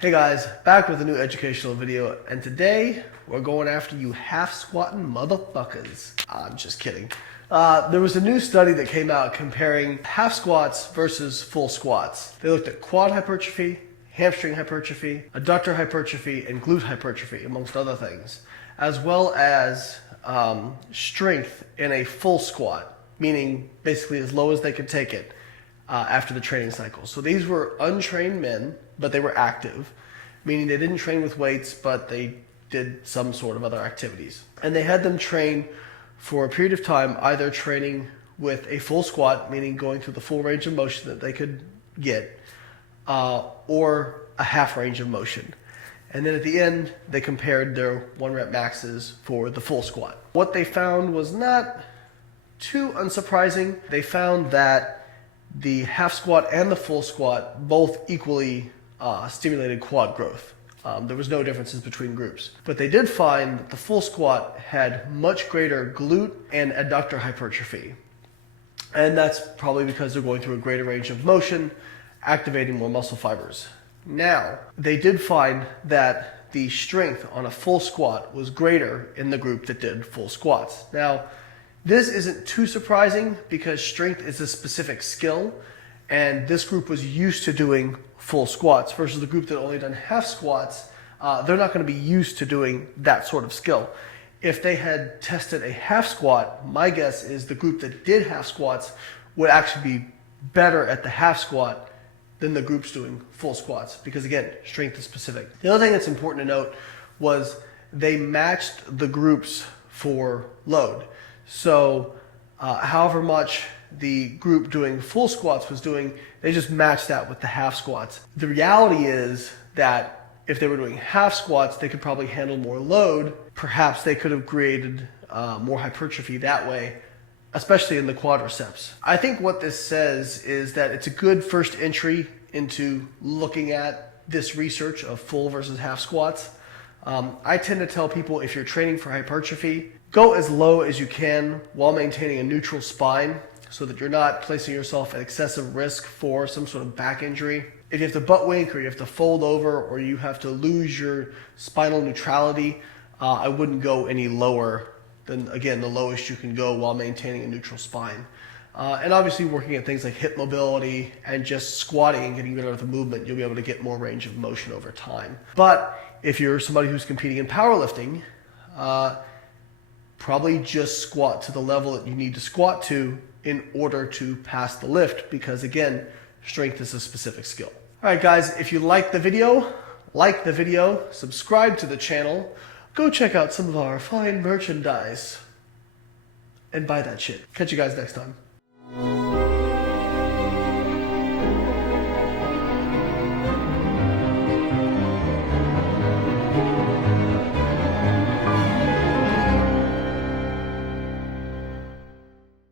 Hey guys, back with a new educational video, and today we're going after you half squatting motherfuckers. I'm just kidding. There was a new study that came out comparing half squats versus full squats. They looked at quad hypertrophy, hamstring hypertrophy, adductor hypertrophy, and glute hypertrophy, amongst other things, as well as strength in a full squat, meaning basically as low as they could take it after the training cycle. So these were untrained men, but they were active, meaning they didn't train with weights, but they did some sort of other activities. And they had them train for a period of time, either training with a full squat, meaning going through the full range of motion that they could get, or a half range of motion. And then at the end, they compared their 1 rep maxes for the full squat. What they found was not too unsurprising. They found that the half squat and the full squat both equally stimulated quad growth. There was no differences between groups. But they did find that the full squat had much greater glute and adductor hypertrophy. And that's probably because they're going through a greater range of motion, activating more muscle fibers. Now, they did find that the strength on a full squat was greater in the group that did full squats. Now, this isn't too surprising because strength is a specific skill, and this group was used to doing full squats versus the group that only done half squats. They're not going to be used to doing that sort of skill. If they had tested a half squat, my guess is the group that did half squats would actually be better at the half squat than the groups doing full squats, because again, strength is specific. The other thing that's important to note was they matched the groups for load. So however much the group doing full squats was doing, they just matched that with the half squats. The reality is that if they were doing half squats, they could probably handle more load. Perhaps they could have created more hypertrophy that way, especially in the quadriceps. I think what this says is that it's a good first entry into looking at this research of full versus half squats. I tend to tell people, if you're training for hypertrophy, go as low as you can while maintaining a neutral spine so that you're not placing yourself at excessive risk for some sort of back injury. If you have to butt wink, or you have to fold over, or you have to lose your spinal neutrality, I wouldn't go any lower than, again, the lowest you can go while maintaining a neutral spine. And obviously working at things like hip mobility and just squatting and getting better at the movement, you'll be able to get more range of motion over time. But if you're somebody who's competing in powerlifting, probably just squat to the level that you need to squat to in order to pass the lift, because again, strength is a specific skill. All right, guys, if you like the video, subscribe to the channel, go check out some of our fine merchandise, and buy that shit. Catch you guys next time.